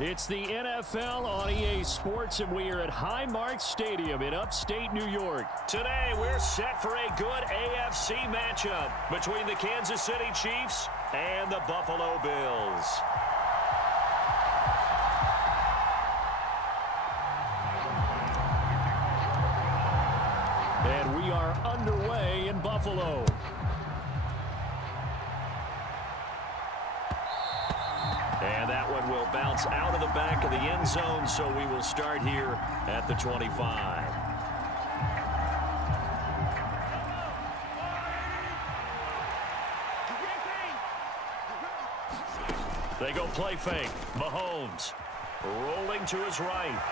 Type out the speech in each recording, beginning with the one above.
It's the NFL on EA Sports, and we are at Highmark Stadium in upstate New York. Today, we're set for a good AFC matchup between the Kansas City Chiefs and the Buffalo Bills. And we are underway in Buffalo. And that one will bounce out of the back of the end zone, so we will start here at the 25. They go play fake. Mahomes rolling to his right.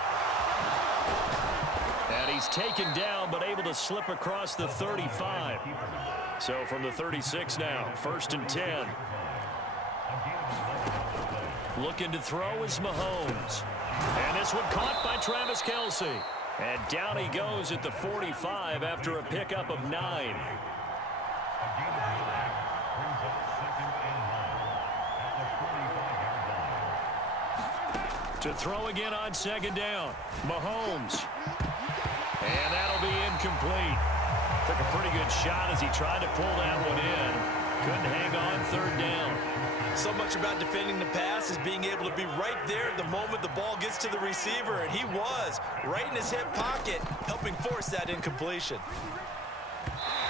And he's taken down, but able to slip across the 35. So from the 36 now, 1st and 10. Looking to throw is Mahomes. And this one caught by Travis Kelce. And down he goes at the 45 after a pickup of 9. To throw again on 2nd down. Mahomes. And that'll be incomplete. Took a pretty good shot as he tried to pull that one in. Couldn't hang on 3rd down. So much about defending the pass is being able to be right there the moment the ball gets to the receiver, and he was right in his hip pocket, helping force that incompletion.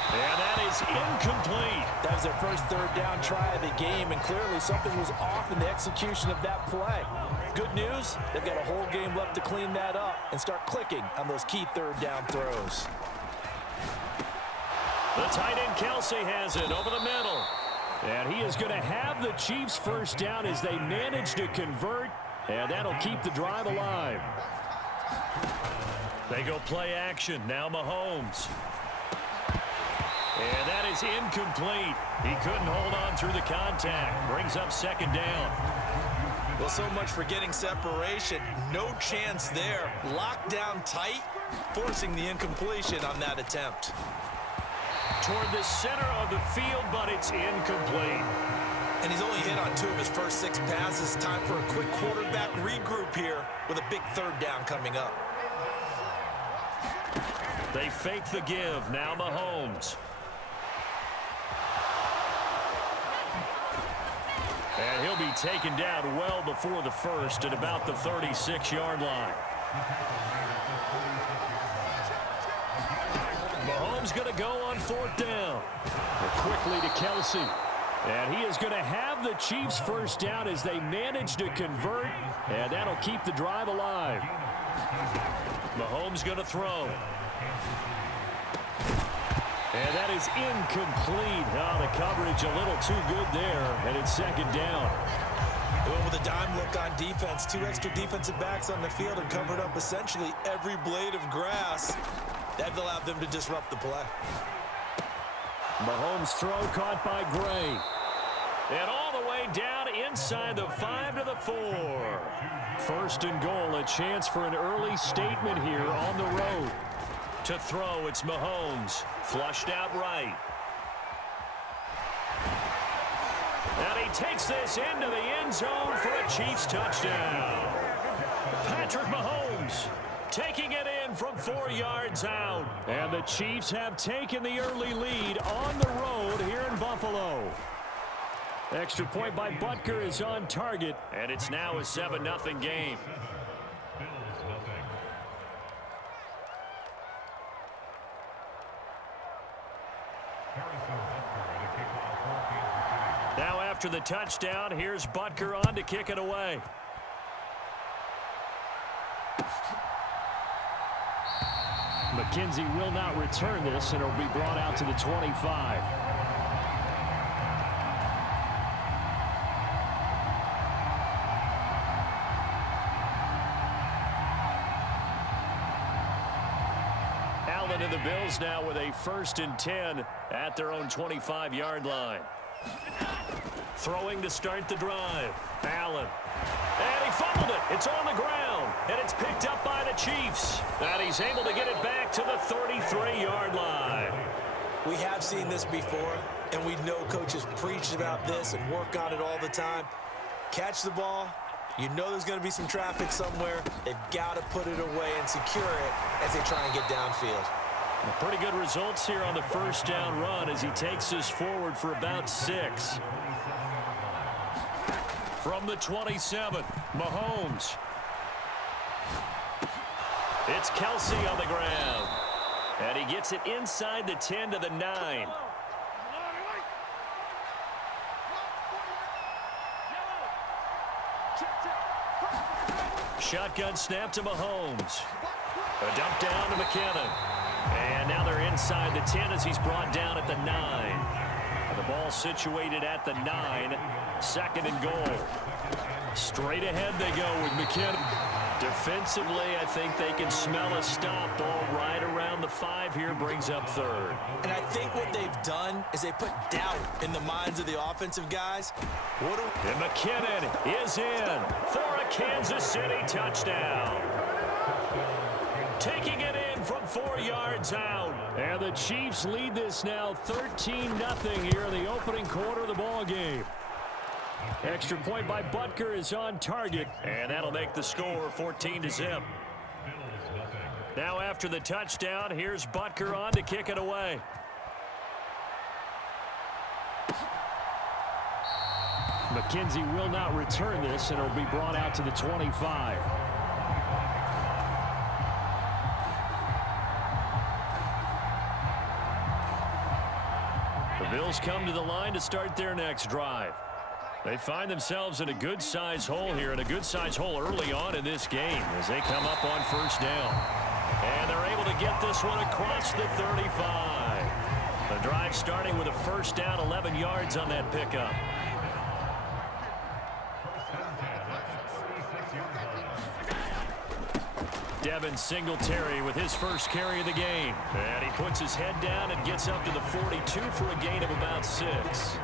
And that is incomplete. That was their first 3rd down try of the game, and clearly something was off in the execution of that play. Good news, they've got a whole game left to clean that up and start clicking on those key 3rd down throws. The tight end Kelce has it over the middle. And he is going to have the Chiefs 1st down as they manage to convert, and that'll keep the drive alive. They go play action. Now Mahomes. And that is incomplete. He couldn't hold on through the contact. Brings up 2nd down. Well, so much for getting separation. No chance there. Locked down tight, forcing the incompletion on that attempt. Toward the center of the field, but it's incomplete. And he's only hit on 2 of his first 6 passes. Time for a quick quarterback regroup here with a big 3rd down coming up. They fake the give. Now Mahomes. And he'll be taken down well before the 1st at about the 36-yard line. Mahomes going to go on 4th down. Quickly to Kelce. And he is going to have the Chiefs 1st down as they manage to convert. And that'll keep the drive alive. Mahomes going to throw. And that is incomplete. Oh, the coverage a little too good there. And it's 2nd down. Going with a dime look on defense. 2 extra defensive backs on the field and covered up essentially every blade of grass. That allowed them to disrupt the play. Mahomes' throw caught by Gray. And all the way down inside the 5 to the 4. 1st and goal, a chance for an early statement here on the road. To throw, it's Mahomes. Flushed out right. And he takes this into the end zone for a Chiefs touchdown. Patrick Mahomes taking it in from 4 yards out. And the Chiefs have taken the early lead on the road here in Buffalo. Extra point by Butker is on target, and it's now a 7-0 game. Now after the touchdown, here's Butker on to kick it away. McKenzie will not return this, and it'll be brought out to the 25. Allen and the Bills now with a 1st and 10 at their own 25-yard line. Throwing to start the drive. Allen. And he fumbled it. It's on the ground. And it's picked up by the Chiefs. And he's able to get it back to the 33-yard line. We have seen this before, and we know coaches preach about this and work on it all the time. Catch the ball You know there's going to be some traffic somewhere. They've got to put it away and secure it as they try and get downfield. Well, pretty good results here on the first down run as he takes us forward for about 6. From the 27, Mahomes. It's Kelsey on the ground. And he gets it inside the 10 to the 9. Shotgun snap to Mahomes. A dump down to McKinnon. And now they're inside the 10 as he's brought down at the 9. The ball situated at the 9. 2nd and goal. Straight ahead they go with McKinnon. Defensively, I think they can smell a stop. Ball right around the 5 here, brings up 3rd. And I think what they've done is they put doubt in the minds of the offensive guys. And McKinnon is in for a Kansas City touchdown. Taking it in from 4 yards out. And the Chiefs lead this now 13-0 here in the opening quarter of the ball game. Extra point by Butker is on target, and that'll make the score 14-0. Now after the touchdown, here's Butker on to kick it away. McKenzie will not return this, and it'll be brought out to the 25. The Bills come to the line to start their next drive. They find themselves in a good-sized hole here, and a good-sized hole early on in this game as they come up on first down. And they're able to get this one across the 35. The drive starting with a first down, 11 yards on that pickup. Devin Singletary with his first carry of the game. And he puts his head down and gets up to the 42 for a gain of about 6.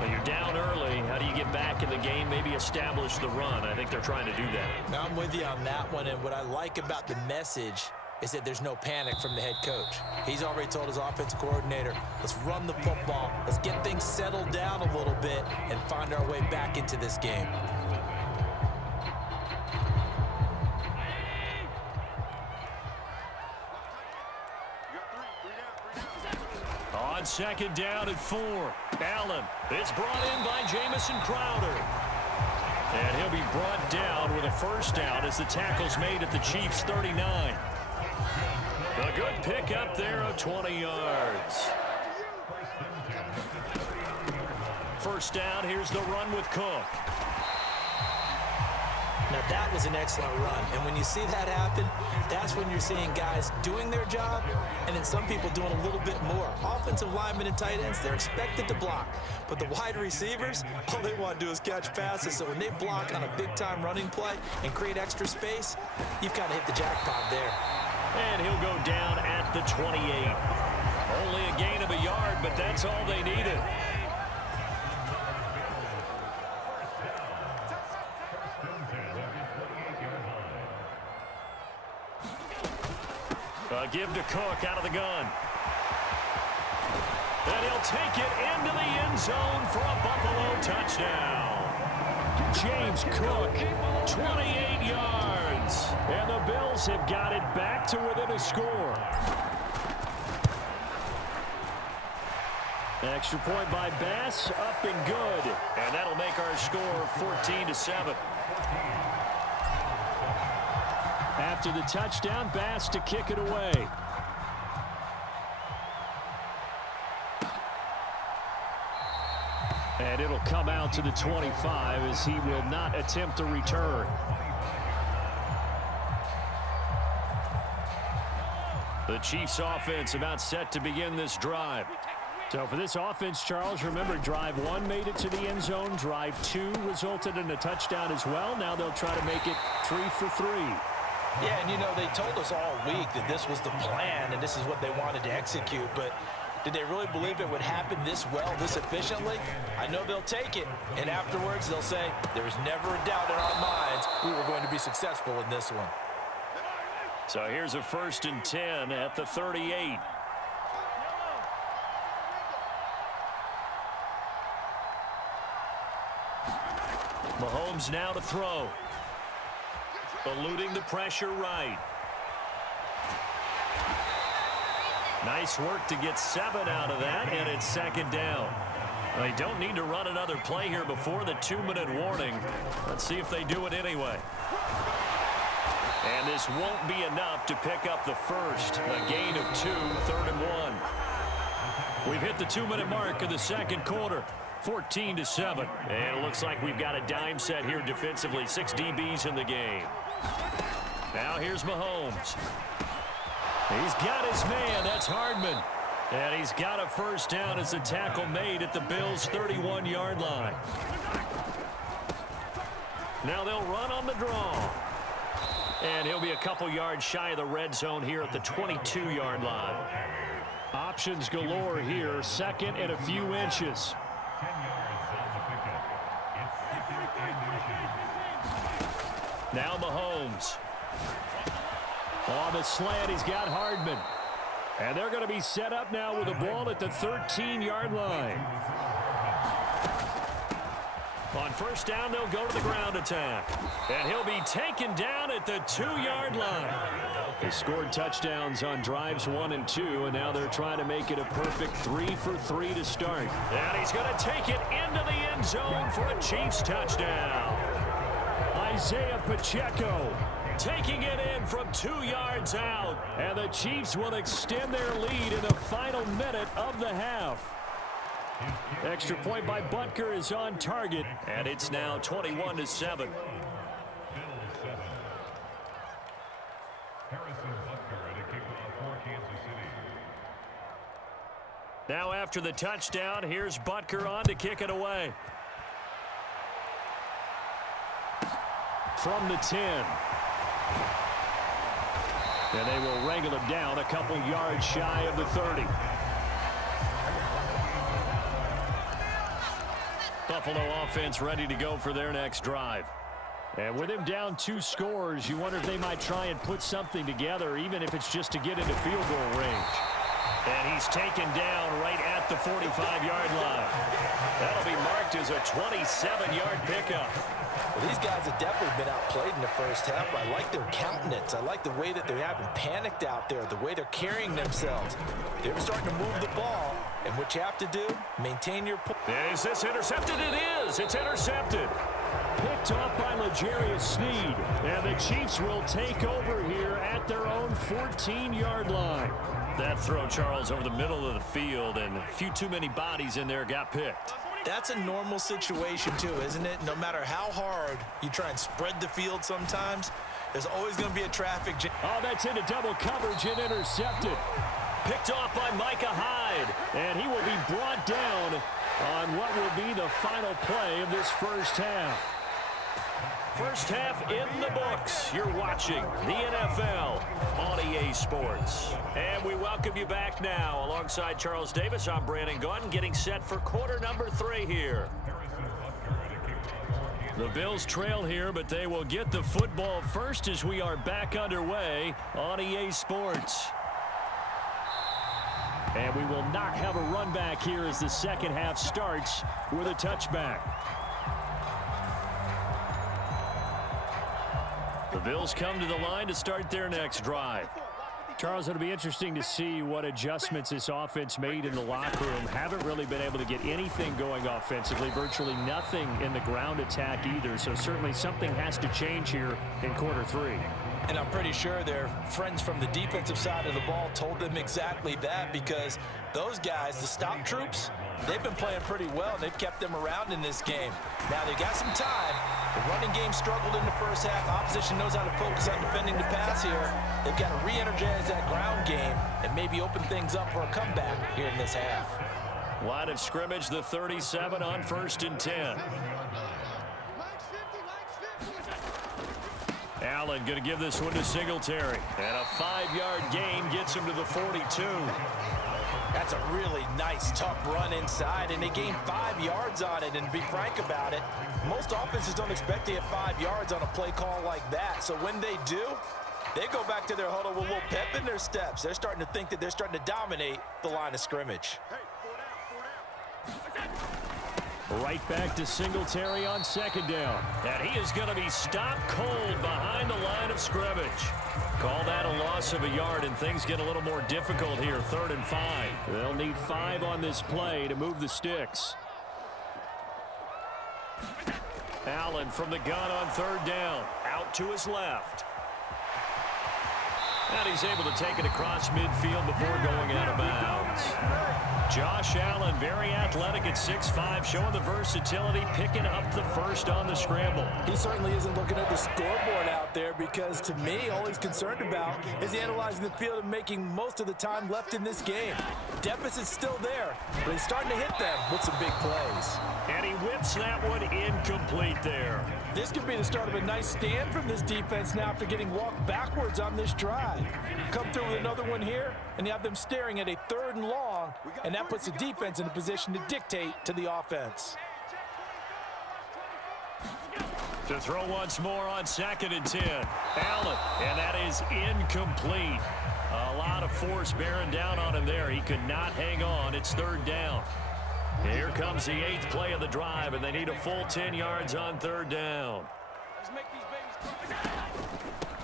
But you're down early. How do you get back in the game, maybe establish the run? I think they're trying to do that. Now, I'm with you on that one, and what I like about the message is that there's no panic from the head coach. He's already told his offensive coordinator, let's run the football, let's get things settled down a little bit and find our way back into this game. On 2nd down at 4. Allen. It's brought in by Jamison Crowder. And he'll be brought down with a first down as the tackle's made at the Chiefs' 39. A good pickup there of 20 yards. First down, here's the run with Cook. Now, that was an excellent run, and when you see that happen, that's when you're seeing guys doing their job and then some people doing a little bit more. Offensive linemen and tight ends, they're expected to block, but the wide receivers, all they want to do is catch passes, so when they block on a big-time running play and create extra space, you've kind of hit the jackpot there. And he'll go down at the 28. Only a gain of a yard, but that's all they needed. Give to Cook out of the gun. And he'll take it into the end zone for a Buffalo touchdown. James Cook, 28 yards. And the Bills have got it back to within a score. Extra point by Bass, up and good. And that'll make our score 14-7. After the touchdown, Bass to kick it away. And it'll come out to the 25 as he will not attempt a return. The Chiefs offense about set to begin this drive. So for this offense, Charles, remember, drive 1 made it to the end zone. Drive 2 resulted in a touchdown as well. Now they'll try to make it 3 for 3. Yeah, and you know, they told us all week that this was the plan and this is what they wanted to execute, but did they really believe it would happen this well, this efficiently? I know they'll take it, and afterwards they'll say, there was never a doubt in our minds we were going to be successful in this one. So here's a 1st and 10 at the 38. Mahomes now to throw. Eluding the pressure right. Nice work to get 7 out of that, and it's second down. They don't need to run another play here before the 2-minute warning. Let's see if they do it anyway. And this won't be enough to pick up the first. A gain of 2, 3rd and 1. We've hit the 2-minute mark of the second quarter. 14-7. And it looks like we've got a dime set here defensively. 6 DBs in the game. Now here's Mahomes. He's got his man. That's Hardman. And he's got a first down as the tackle made at the Bills' 31-yard line. Now they'll run on the draw. And he'll be a couple yards shy of the red zone here at the 22-yard line. Options galore here. Second and a few inches. Now Mahomes. On the slant, he's got Hardman. And they're going to be set up now with the ball at the 13-yard line. On first down, they'll go to the ground attack. And he'll be taken down at the 2-yard line. They scored touchdowns on drives 1 and 2, and now they're trying to make it a perfect 3 for 3 to start. And he's going to take it into the end zone for a Chiefs touchdown. Isaiah Pacheco taking it in from 2 yards out. And the Chiefs will extend their lead in the final minute of the half. Extra point by Butker is on target, and it's now 21-7. Now after the touchdown, here's Butker on to kick it away. From the 10. And they will wrangle him down a couple yards shy of the 30. Buffalo offense ready to go for their next drive. And with him down 2 scores, you wonder if they might try and put something together, even if it's just to get into field goal range. And he's taken down right at the 45-yard line. That'll be marked as a 27-yard pickup. Well, these guys have definitely been outplayed in the first half. I like their countenance. I like the way that they haven't panicked out there, the way they're carrying themselves. They're starting to move the ball, and what you have to do, maintain your point. Is this intercepted? It is. It's intercepted. Picked off by L'Jarius Sneed. And the Chiefs will take over here at their own 14-yard line. That throw, Charles, over the middle of the field, and a few too many bodies in there got picked. That's a normal situation, too, isn't it? No matter how hard you try and spread the field sometimes, there's always going to be a traffic jam. Oh, that's into double coverage and intercepted. Picked off by Micah Hyde, and he will be brought down on what will be the final play of this first half. First half in the books. You're watching the NFL on EA Sports. And we welcome you back now. Alongside Charles Davis, I'm Brandon Gaudin, getting set for quarter number 3 here. The Bills trail here, but they will get the football first as we are back underway on EA Sports. And we will not have a run back here as the second half starts with a touchback. The Bills come to the line to start their next drive. Charles, it'll be interesting to see what adjustments this offense made in the locker room. Haven't really been able to get anything going offensively, virtually nothing in the ground attack either. So certainly something has to change here in quarter 3. And I'm pretty sure their friends from the defensive side of the ball told them exactly that, because those guys, the stop troops, they've been playing pretty well. They've kept them around in this game. Now they've got some time. The running game struggled in the first half. Opposition knows how to focus on defending the pass here. They've got to re-energize that ground game and maybe open things up for a comeback here in this half. Line of scrimmage, the 37 on 1st and 10. Allen going to give this one to Singletary. And a 5-yard gain gets him to the 42. That's a really nice, tough run inside, and they gained 5 yards on it. And to be frank about it, most offenses don't expect to get 5 yards on a play call like that. So when they do, they go back to their huddle with a little pep in their steps. They're starting to think that they're starting to dominate the line of scrimmage. Right back to Singletary on second down. And he is going to be stopped cold behind the line of scrimmage. Call that a loss of a yard, and things get a little more difficult here. 3rd and 5. They'll need 5 on this play to move the sticks. Allen from the gun on 3rd down. Out to his left. And he's able to take it across midfield before going out of bounds. Josh Allen, very athletic at 6'5", showing the versatility, picking up the first on the scramble. He certainly isn't looking at the scoreboard out there because, to me, all he's concerned about is analyzing the field and making most of the time left in this game. Deficit's still there, but he's starting to hit them with some big plays. And he whips that one incomplete there. This could be the start of a nice stand from this defense now after getting walked backwards on this drive. Come through with another one here, and you have them staring at a 3rd and long, and that puts the defense in a position to dictate to the offense. To throw once more on 2nd and 10. Allen, and that is incomplete. A lot of force bearing down on him there. He could not hang on. It's 3rd down. Here comes the 8th play of the drive, and they need a full 10 yards on 3rd down.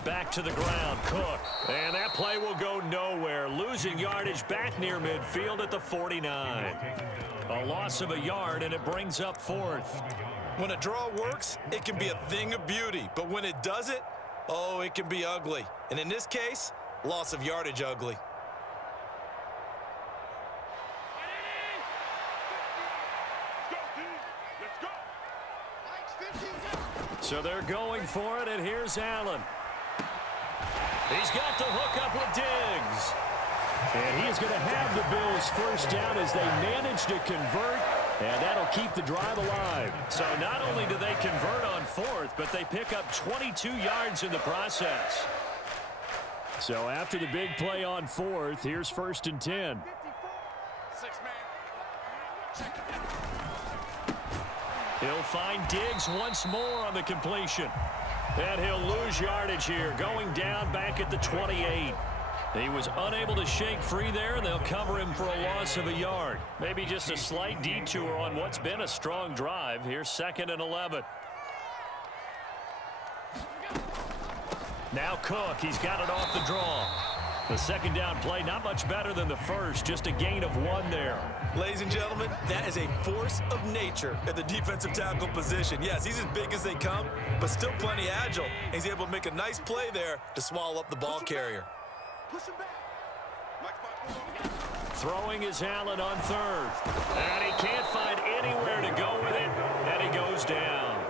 Back to the ground, Cook. And that play will go nowhere. Losing yardage back near midfield at the 49. A loss of a yard, and it brings up 4th. When a draw works, it can be a thing of beauty. But when it doesn't, oh, it can be ugly. And in this case, loss of yardage ugly. So they're going for it, and here's Allen. He's got the hook up with Diggs. And he is going to have the Bills first down as they manage to convert, and that'll keep the drive alive. So not only do they convert on 4th, but they pick up 22 yards in the process. So after the big play on 4th, here's 1st and 10. He'll find Diggs once more on the completion. And he'll lose yardage here, going down back at the 28. He was unable to shake free there, and they'll cover him for a loss of a yard. Maybe just a slight detour on what's been a strong drive. Here's 2nd and 11. Now Cook, he's got it off the draw. The 2nd down play, not much better than the first, just a gain of 1 there. Ladies and gentlemen, that is a force of nature at the defensive tackle position. Yes, he's as big as they come, but still plenty agile. He's able to make a nice play there to swallow up the ball carrier. Throwing is Allen on 3rd. And he can't find anywhere to go with it, and he goes down.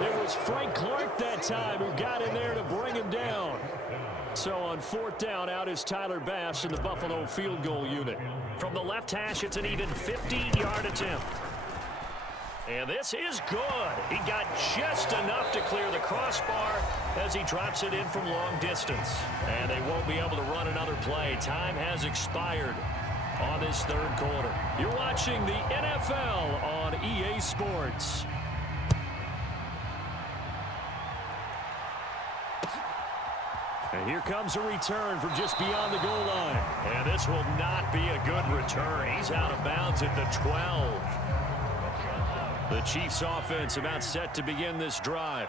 It was Frank Clark that time who got in there to bring him down. So on 4th down, out is Tyler Bass in the Buffalo field goal unit. From the left hash, it's an even 50-yard attempt. And this is good. He got just enough to clear the crossbar as he drops it in from long distance. And they won't be able to run another play. Time has expired on this 3rd quarter. You're watching the NFL on EA Sports. And here comes a return from just beyond the goal line. And this will not be a good return. He's out of bounds at the 12. The Chiefs offense about set to begin this drive.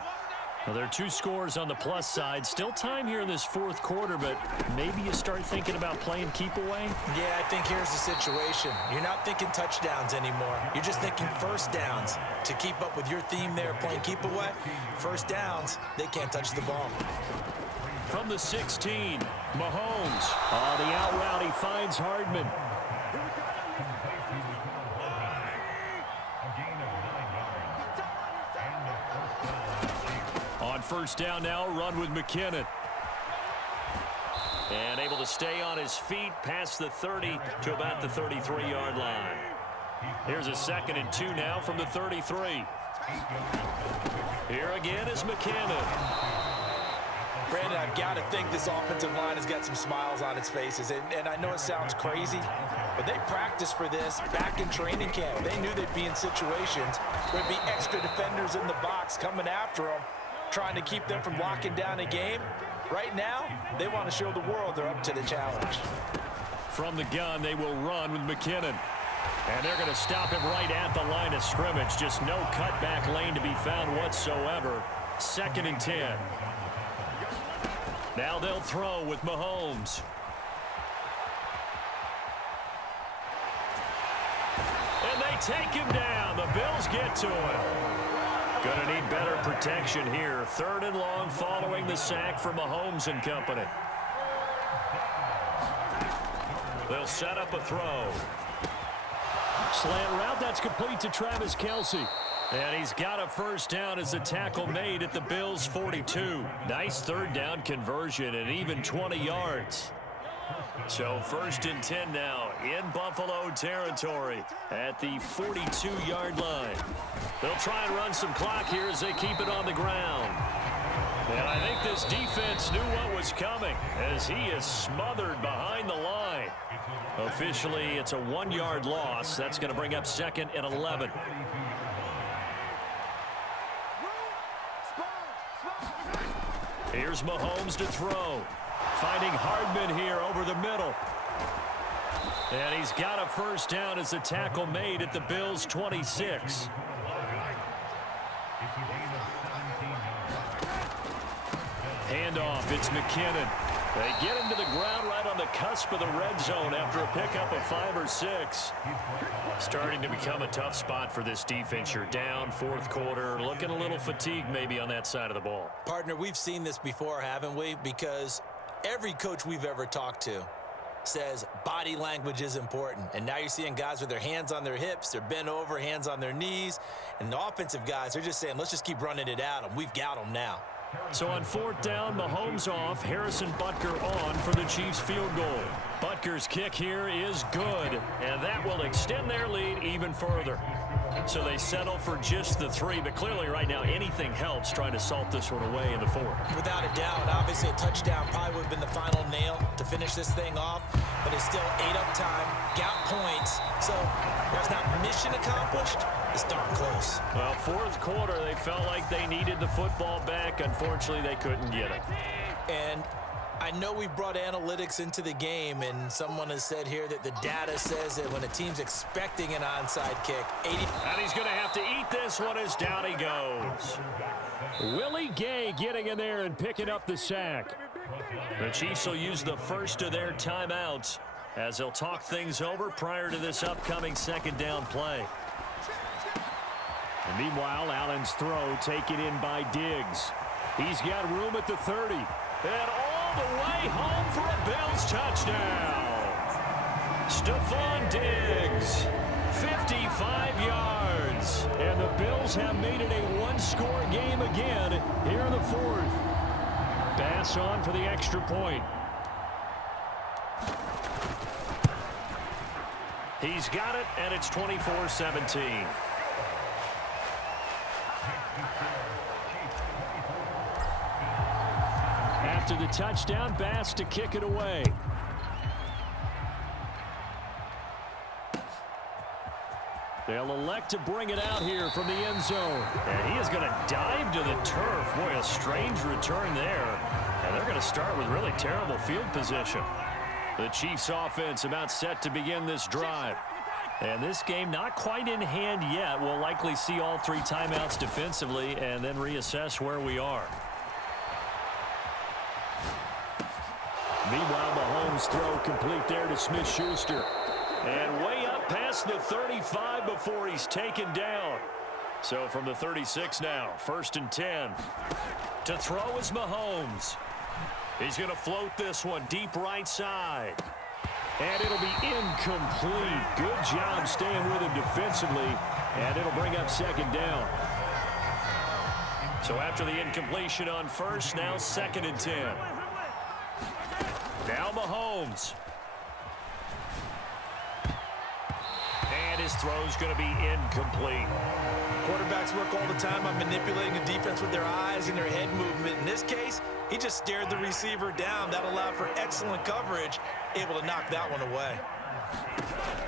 Well, there are 2 scores on the plus side. Still time here in this 4th quarter, but maybe you start thinking about playing keep away? Yeah, I think here's the situation. You're not thinking touchdowns anymore. You're just thinking first downs. To keep up with your theme there, playing keep away, first downs, they can't touch the ball. From the 16, Mahomes. On the out route, he finds Hardman. On 1st down now, run with McKinnon. And able to stay on his feet past the 30 to about the 33-yard line. Here's a 2nd and 2 now from the 33. Here again is McKinnon. Brandon, I've got to think this offensive line has got some smiles on its faces. And I know it sounds crazy, but they practiced for this back in training camp. They knew they'd be in situations where there'd be extra defenders in the box coming after them, trying to keep them from locking down a game. Right now, they want to show the world they're up to the challenge. From the gun, they will run with McKinnon. And they're going to stop him right at the line of scrimmage. Just no cutback lane to be found whatsoever. 2nd and 10. Now they'll throw with Mahomes. And they take him down. The Bills get to him. Going to need better protection here. 3rd and long following the sack from Mahomes and company. They'll set up a throw. Slant route, that's complete to Travis Kelce. And he's got a first down as the tackle made at the Bills' 42. Nice 3rd down conversion and even 20 yards. So 1st and 10 now in Buffalo territory at the 42-yard line. They'll try and run some clock here as they keep it on the ground. And I think this defense knew what was coming as he is smothered behind the line. Officially, it's a 1-yard loss. That's going to bring up 2nd and 11. Here's Mahomes to throw. Finding Hardman here over the middle. And he's got a first down as the tackle made at the Bills' 26. Handoff, it's McKinnon. They get him to the ground right on the cusp of the red zone after a pickup of 5 or 6. Starting to become a tough spot for this defense. You're down 4th quarter, looking a little fatigued maybe on that side of the ball. Partner, we've seen this before, haven't we? Because every coach we've ever talked to says body language is important. And now you're seeing guys with their hands on their hips, they're bent over, hands on their knees. And the offensive guys are just saying, let's just keep running it at them. We've got them now. So on 4th down, Mahomes off, Harrison Butker on for the Chiefs field goal. Butker's kick here is good, and that will extend their lead even further. So they settle for just the 3, but clearly right now anything helps trying to salt this one away in the 4th. Without a doubt, obviously a touchdown probably would have been the final nail to finish this thing off, but it's still 8 up time, got points, so that's not mission accomplished. It's darn close. Well, 4th quarter, they felt like they needed the football back. Unfortunately, they couldn't get it. And I know we brought analytics into the game, and someone has said here that the data says that when a team's expecting an onside kick, 80... And he's going to have to eat this one as down he goes. Willie Gay getting in there and picking up the sack. The Chiefs will use the first of their timeouts as they'll talk things over prior to this upcoming 2nd down play. And meanwhile, Allen's throw taken in by Diggs. He's got room at the 30. And all the way home for a Bills touchdown. Stephon Diggs, 55 yards. And the Bills have made it a 1-score game again here in the 4th. Bass on for the extra point. He's got it, and it's 24-17. After the touchdown, Bass to kick it away. They'll elect to bring it out here from the end zone. And he is going to dive to the turf. Boy, a strange return there. And they're going to start with really terrible field position. The Chiefs offense about set to begin this drive. And this game not quite in hand yet. We'll likely see all 3 timeouts defensively and then reassess where we are. Meanwhile, Mahomes' throw complete there to Smith-Schuster. And way up past the 35 before he's taken down. So from the 36 now, 1st and 10. To throw is Mahomes. He's going to float this one deep right side. And it'll be incomplete. Good job staying with him defensively. And it'll bring up 2nd down. So after the incompletion on 1st, now 2nd and 10. Now Mahomes. And his throw's going to be incomplete. Quarterbacks work all the time on manipulating the defense with their eyes and their head movement. In this case, he just stared the receiver down. That allowed for excellent coverage, able to knock that one away.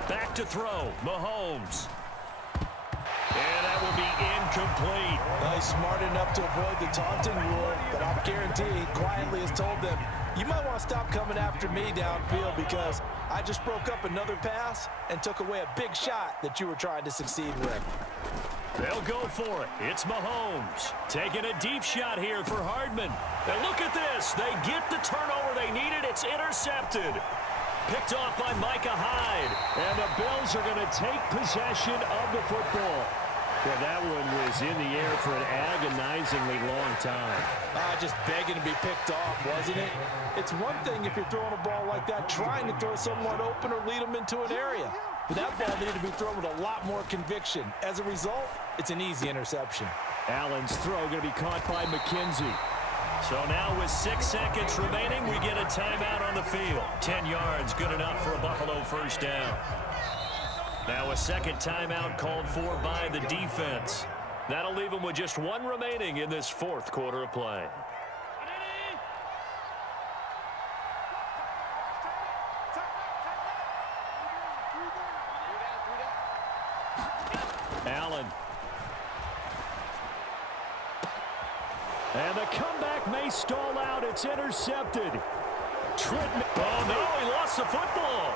Back to throw, Mahomes. And that will be incomplete. Well, he's smart enough to avoid the taunting rule, but I'll guarantee guarantee quietly has told them, you might want to stop coming after me downfield because I just broke up another pass and took away a big shot that you were trying to succeed with. They'll go for it. It's Mahomes taking a deep shot here for Hardman. And look at this. They get the turnover they needed. It's intercepted. Picked off by Micah Hyde. And the Bills are going to take possession of the football. Well, that one was in the air for an agonizingly long time. Just begging to be picked off, wasn't it? It's one thing if you're throwing a ball like that, trying to throw someone open or lead them into an area. But that ball needed to be thrown with a lot more conviction. As a result, it's an easy interception. Allen's throw going to be caught by McKenzie. So now with 6 seconds remaining, we get a timeout on the field. 10 yards, good enough for a Buffalo first down. Now a second timeout called for by the defense. That'll leave them with just one remaining in this fourth quarter of play. Allen. And the comeback may stall out. It's intercepted. Trenton. Oh, no, he lost the football.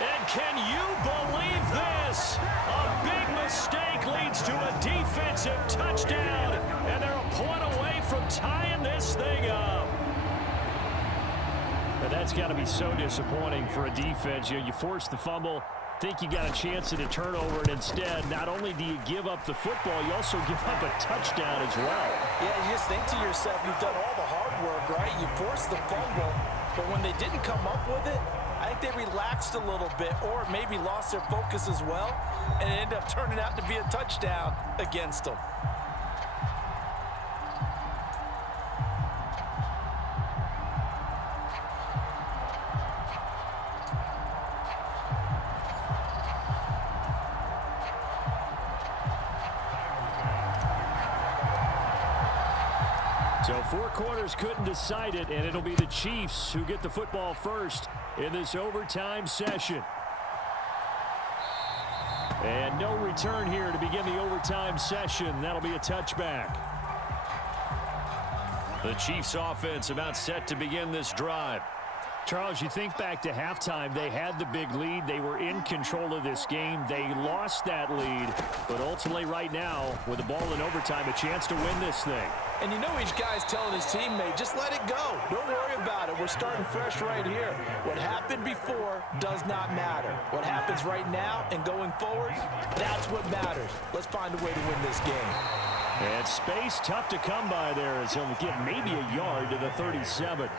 And can you believe this? A big mistake leads to a defensive touchdown. And they're a point away from tying this thing up. But that's got to be so disappointing for a defense. You force the fumble, think you got a chance at a turnover, and instead, not only do you give up the football, you also give up a touchdown as well. Yeah, you just think to yourself, you've done all the hard work, right? You forced the fumble, but when they didn't come up with it, I think they relaxed a little bit or maybe lost their focus as well, and it ended up turning out to be a touchdown against them. So 4 quarters couldn't decide it, and it'll be the Chiefs who get the football first in this overtime session. And no return here to begin the overtime session. That'll be a touchback. The Chiefs offense about set to begin this drive. Charles, you think back to halftime, they had the big lead. They were in control of this game. They lost that lead, but ultimately right now, with the ball in overtime, a chance to win this thing. And you know each guy's telling his teammate, just let it go. Don't worry about it. We're starting fresh right here. What happened before does not matter. What happens right now and going forward, that's what matters. Let's find a way to win this game. And space tough to come by there as he'll get maybe a yard to the 37.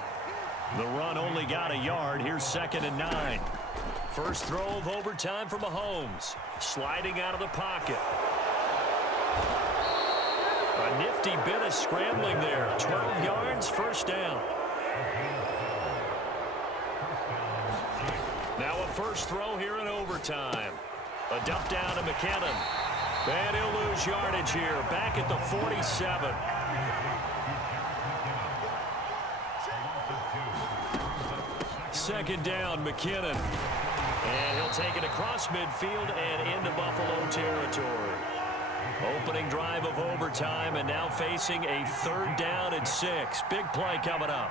The run only got a yard. Here's 2nd and 9. First throw of overtime for Mahomes. Sliding out of the pocket. A nifty bit of scrambling there. 12 yards, first down. Now a first throw here in overtime. A dump down to McKinnon. And he'll lose yardage here. Back at the 47. Second down, McKinnon. And he'll take it across midfield and into Buffalo territory. Opening drive of overtime and now facing a 3rd down and 6. Big play coming up.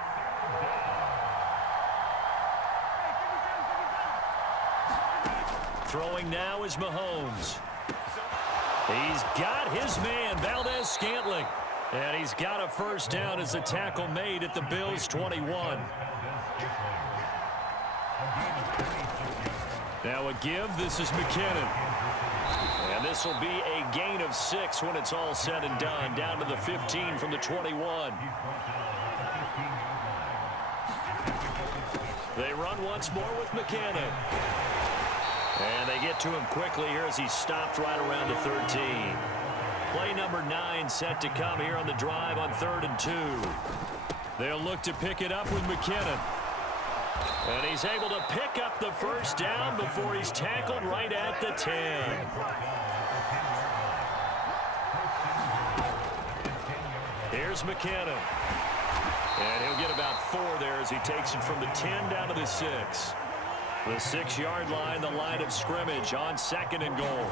Throwing now is Mahomes. He's got his man, Valdez-Scantling. And he's got a first down as a tackle made at the Bills' 21. Now a give. This is McKinnon. And this will be a gain of 6 when it's all said and done. Down to the 15 from the 21. They run once more with McKinnon. And they get to him quickly here as he's stopped right around the 13. Play number 9 set to come here on the drive on 3rd and 2. They'll look to pick it up with McKinnon. And he's able to pick up the first down before he's tackled right at the 10. Here's McKinnon. And he'll get about 4 there as he takes it from the 10 down to the 6. The 6-yard line, the line of scrimmage on 2nd and goal.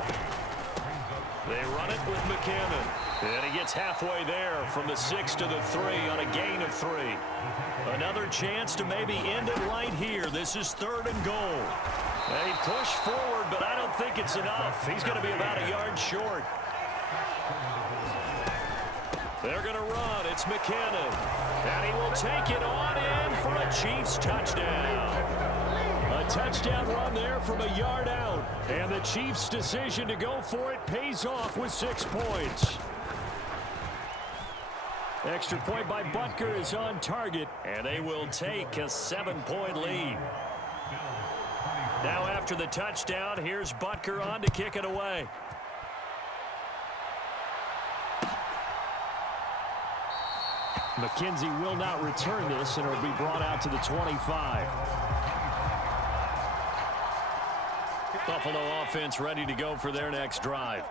They run it with McKinnon. And he gets halfway there from the 6 to the 3 on a gain of 3. Another chance to maybe end it right here. This is 3rd and goal. They push forward, but I don't think it's enough. He's going to be about a yard short. They're going to run. It's McKinnon. And he will take it on in for a Chiefs touchdown. A touchdown run there from a yard out. And the Chiefs' decision to go for it pays off with 6 points. Extra point by Butker is on target. And they will take a 7-point lead. Now after the touchdown, here's Butker on to kick it away. McKenzie will not return this, and it will be brought out to the 25. Buffalo offense ready to go for their next drive.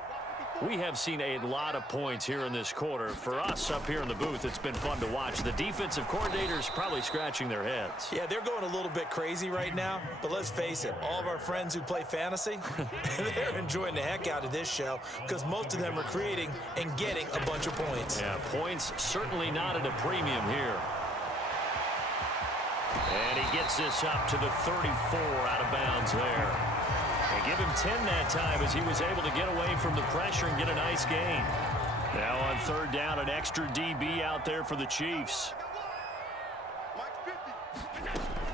We have seen a lot of points here in this quarter. For us up here in the booth, it's been fun to watch. The defensive coordinators probably scratching their heads. Yeah, they're going a little bit crazy right now. But let's face it, all of our friends who play fantasy, they're enjoying the heck out of this show because most of them are creating and getting a bunch of points. Yeah, points certainly not at a premium here. And he gets this up to the 34 out of bounds there. They give him 10 that time as he was able to get away from the pressure and get a nice gain. Now on 3rd down, an extra DB out there for the Chiefs.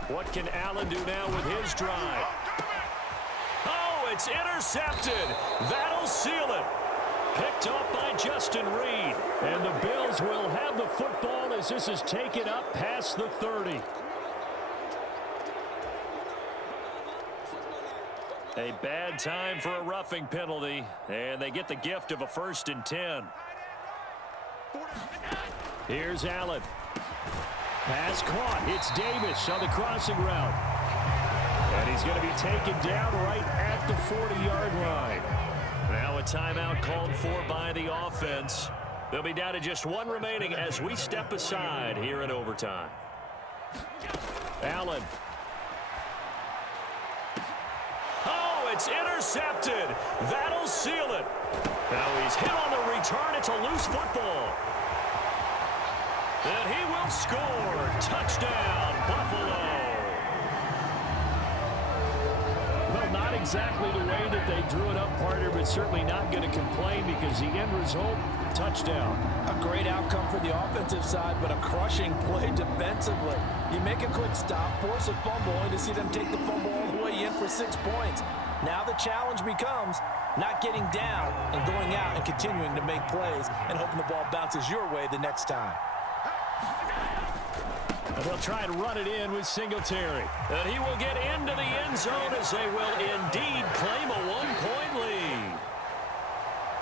What can Allen do now with his drive? Oh, it's intercepted. That'll seal it. Picked up by Justin Reed. And the Bills will have the football as this is taken up past the 30. A bad time for a roughing penalty, and they get the gift of a 1st and 10. Here's Allen. Pass caught. It's Davis on the crossing route. And he's going to be taken down right at the 40-yard line. Now a timeout called for by the offense. They'll be down to just 1 remaining as we step aside here in overtime. Allen. It's intercepted. That'll seal it. Now he's hit on the return. It's a loose football. And he will score. Touchdown, Buffalo. Well, not exactly the way that they drew it up, partner, but certainly not going to complain because the end result, touchdown. A great outcome for the offensive side, but a crushing play defensively. You make a quick stop, force a fumble, only to see them take the fumble all the way in for 6 points. Now the challenge becomes not getting down and going out and continuing to make plays and hoping the ball bounces your way the next time. And they'll try to run it in with Singletary. And he will get into the end zone as they will indeed claim a 1-point lead.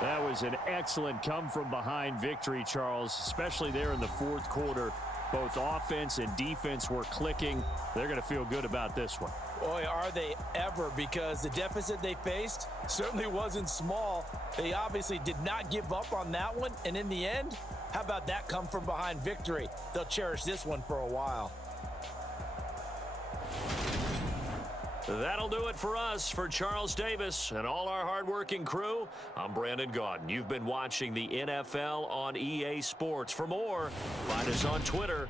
That was an excellent come-from-behind victory, Charles, especially there in the 4th quarter. Both offense and defense were clicking. They're going to feel good about this one. Boy, are they ever, because the deficit they faced certainly wasn't small. They obviously did not give up on that one, and in the end, how about that come-from-behind victory? They'll cherish this one for a while. That'll do it for us. For Charles Davis and all our hardworking crew, I'm Brandon Gaudin. You've been watching the NFL on EA Sports. For more, find us on Twitter